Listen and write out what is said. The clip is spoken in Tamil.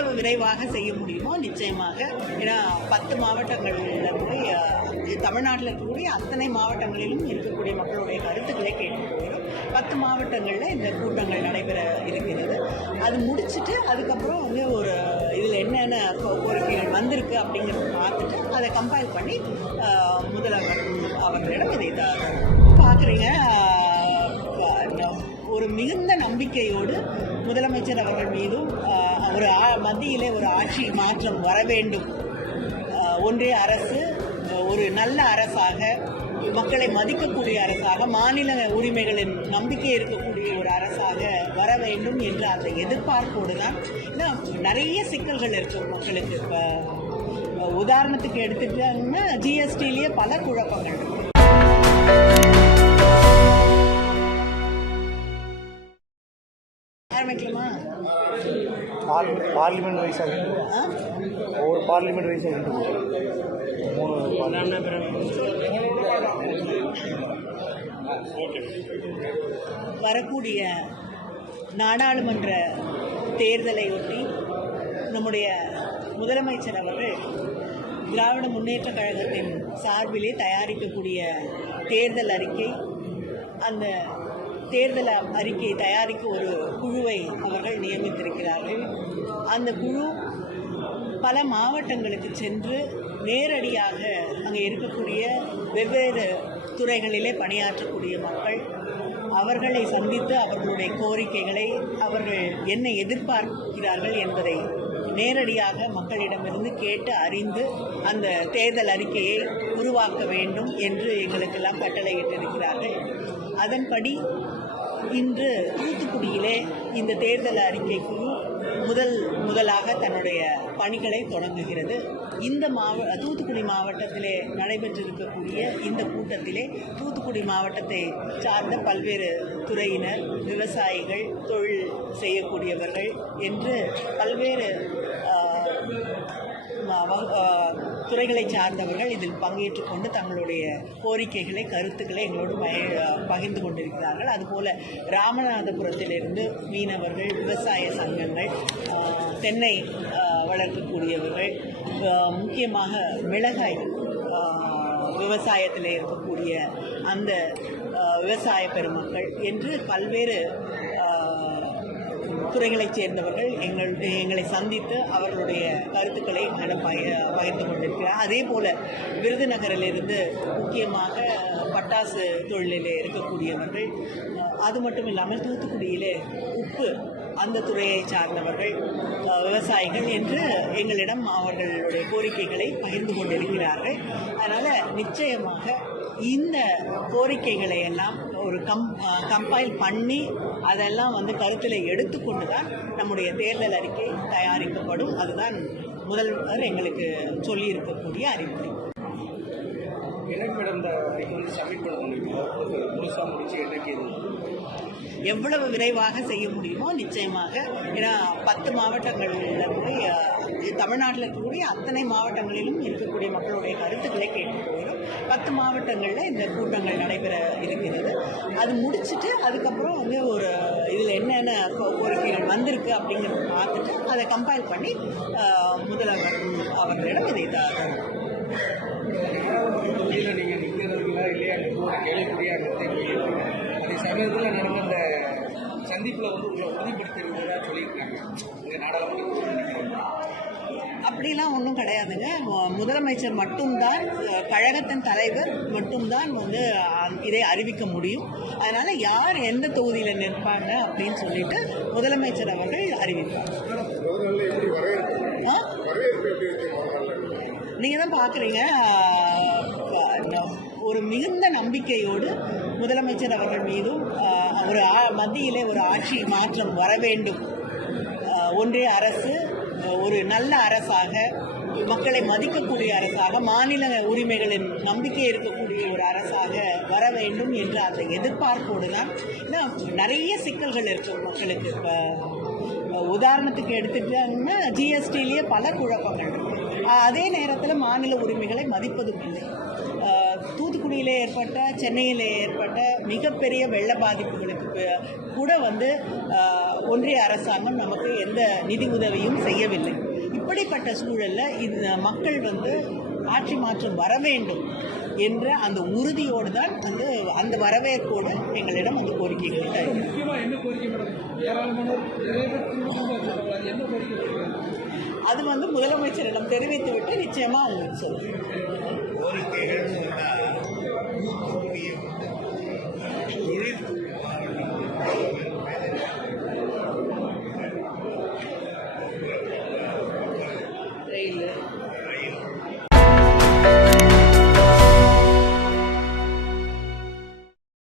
எவ்வளவு விரைவாக செய்ய முடியுமோ? நிச்சயமாக. ஏன்னா பத்து மாவட்டங்களில் போய் தமிழ்நாட்டில் இருக்கக்கூடிய அத்தனை மாவட்டங்களிலும் இருக்கக்கூடிய மக்களுடைய கருத்துக்களை கேட்டு பத்து மாவட்டங்களில் இந்த கூட்டங்கள் நடைபெற இருக்கிறது. அது முடிச்சுட்டு அதுக்கப்புறம் வந்து ஒரு இதில் என்னென்ன கோ- கோரிக்கைகள் வந்திருக்கு அப்படிங்கிறத பார்த்துட்டு அதை கம்பைல் பண்ணி முதல்வர் அவர்களிடம் இதை பார்க்குறீங்க. ஒரு மிகுந்த நம்பிக்கையோடு முதலமைச்சர் அவர்கள் மீதும் ஒரு மத்தியிலே ஒரு ஆட்சி மாற்றம் வர வேண்டும். ஒன்றிய அரசு ஒரு நல்ல அரசாக மக்களை மதிக்கக்கூடிய அரசாக மாநில உரிமைகளின் நம்பிக்கை இருக்கக்கூடிய ஒரு அரசாக வர வேண்டும் என்ற அந்த எதிர்பார்ப்போடு தான் நிறைய சிக்கல்கள் இருக்கு மக்களுக்கு. இப்போ உதாரணத்துக்கு எடுத்துக்கிட்டாங்கன்னா ஜிஎஸ்டிலேயே பல குழப்பங்கள் பார்லிமெண்ட் வைஸ் ஆகிட்டு ஒவ்வொரு பார்லிமெண்ட் வைஸ் ஆகிட்டு மூணு வரக்கூடிய நாடாளுமன்ற தேர்தலை ஒட்டி நம்முடைய முதலமைச்சர் அவர்கள் திராவிட முன்னேற்றக் கழகத்தின் சார்பிலே தயாரிக்கக்கூடிய தேர்தல் அறிக்கை அந்த தேர்தல் அறிக்கையை தயாரிக்க ஒரு குழுவை அவர்கள் நியமித்திருக்கிறார்கள். அந்த குழு பல மாவட்டங்களுக்கு சென்று நேரடியாக அங்கே இருக்கக்கூடிய வெவ்வேறு துறைகளிலே பணியாற்றக்கூடிய மக்கள் அவர்களை சந்தித்து அவர்களுடைய கோரிக்கைகளை அவர்கள் என்ன எதிர்பார்க்கிறார்கள் என்பதை நேரடியாக மக்களிடமிருந்து கேட்டு அறிந்து அந்த தேர்தல் அறிக்கையை உருவாக்க வேண்டும் என்று எங்களுக்கெல்லாம் கட்டளையிட்டிருக்கிறார்கள். அதன்படி இன்று தூத்துக்குடியிலே இந்த தேர்தல் அறிக்கை குழு முதல் முதலாக தன்னுடைய பணிகளை தொடங்குகிறது. இந்த மாவ தூத்துக்குடி மாவட்டத்திலே நடைபெற்றிருக்கக்கூடிய இந்த கூட்டத்திலே தூத்துக்குடி மாவட்டத்தை சார்ந்த பல்வேறு துறையினர் விவசாயிகள் தொழில் செய்யக்கூடியவர்கள் என்று பல்வேறு துறைகளை சார்ந்தவர்கள் இதில் பங்கேற்று கொண்டு தங்களுடைய கோரிக்கைகளை கருத்துக்களை எங்களோடு பகிர்ந்து கொண்டிருக்கிறார்கள். அதுபோல ராமநாதபுரத்திலிருந்து மீனவர்கள் விவசாய சங்கங்கள் தென்னை வளர்க்கக்கூடியவர்கள் முக்கியமாக மிளகாய் விவசாயத்தில் இருக்கக்கூடிய அந்த விவசாய பெருமக்கள் என்று பல்வேறு துறைகளைச் சேர்ந்தவர்கள் எங்கள் எங்களை சந்தித்து அவர்களுடைய கருத்துக்களை எங்களிடம் பகிர்ந்து கொண்டிருக்கிறார். அதே போல் விருதுநகரிலிருந்து முக்கியமாக பட்டாசு தொழிலில் இருக்கக்கூடியவர்கள் அது மட்டும் இல்லாமல் தூத்துக்குடியிலே உப்பு அந்த துறையை சார்ந்தவர்கள் விவசாயிகள் என்று எங்களிடம் அவர்களுடைய கோரிக்கைகளை பகிர்ந்து கொண்டிருக்கிறார்கள். அதனால் நிச்சயமாக இந்த கோரிக்கைகளை எல்லாம் ஒரு கம் கம்பைல் பண்ணி அதெல்லாம் வந்து கருத்தில் எடுத்துக்கொண்டு தான் நம்முடைய தேர்தல் அறிக்கை தயாரிக்கப்படும். அதுதான் முதல்வர் எங்களுக்கு சொல்லியிருக்கக்கூடிய அறிவுரை. எவ்வளவு விரைவாக செய்ய முடியுமோ நிச்சயமாக. ஏன்னா பத்து மாவட்டங்களில் போய் தமிழ்நாட்டில் இருக்கக்கூடிய அத்தனை மாவட்டங்களிலும் இருக்கக்கூடிய மக்களுடைய கருத்துக்களை கேட்டு போகிறோம் பத்து மாவட்டங்களில் இந்த கூட்டங்கள் நடைபெற இருக்கிறது. அது முடிச்சுட்டு அதுக்கப்புறம் வந்து ஒரு இதில் என்னென்ன கோரிக்கைகள் வந்திருக்கு அப்படிங்கிறத பார்த்துட்டு அதை கம்பைல் பண்ணி முதல்வர் அவர்களிடம் இதை தரும் நீங்கள் இல்லையா கேள்விக்குறியாக அதே சமயத்தில் நடந்த அந்த சந்திப்பில் வந்து உங்களை உறுதிப்படுத்திருக்கிறதா சொல்லியிருக்காங்க. இந்த நாடாளுமன்ற அப்படிலாம் ஒன்றும் கிடையாதுங்க. முதலமைச்சர் மட்டும்தான் கழகத்தின் தலைவர் மட்டும்தான் வந்து இதை அறிவிக்க முடியும். அதனால யார் எந்த தொகுதியில் நிற்பாங்க அப்படின்னு சொல்லிட்டு முதலமைச்சர் அவர்கள் அறிவிப்பார். நீங்கள் நீங்க தான் பாக்குறீங்க. ஒரு மிகுந்த நம்பிக்கையோடு முதலமைச்சர் அவர்கள் மீதும் ஒரு மத்தியிலே ஒரு ஆட்சி மாற்றம் வர வேண்டும். ஒன்றிய அரசு ஒரு நல்ல அரசாக மக்களை மதிக்கக்கூடிய அரசாக மாநில உரிமைகளின் நம்பிக்கை இருக்கக்கூடிய ஒரு அரசாக வர வேண்டும் என்ற அந்த எதிர்பார்ப்போடு தான் நிறைய சிக்கல்கள் இருக்கு மக்களுக்கு. இப்போ உதாரணத்துக்கு எடுத்துட்டாங்கன்னா ஜிஎஸ்டிலேயே பல குழப்பங்கள் அதே நேரத்தில் மாநில உரிமைகளை மதிப்பதும் இல்லை. தூத்துக்குடியிலே ஏற்பட்ட சென்னையில் ஏற்பட்ட மிகப்பெரிய வெள்ள பாதிப்புகளுக்கு கூட வந்து ஒன்றிய அரசாங்கம் நமக்கு எந்த நிதி உதவியும் செய்யவில்லை. இப்படிப்பட்ட சூழலில் இந்த மக்கள் வந்து ஆட்சி மாற்றம் வர வேண்டும் என்ற அந்த உறுதியோடு தான் அந்த அந்த வரவேற்போடு எங்களிடம் அந்த கோரிக்கைகள். அது வந்து முதலமைச்சரிடம் தெரிவித்து விட்டு நிச்சயமாக உங்களுக்கு சொல்லுவேன்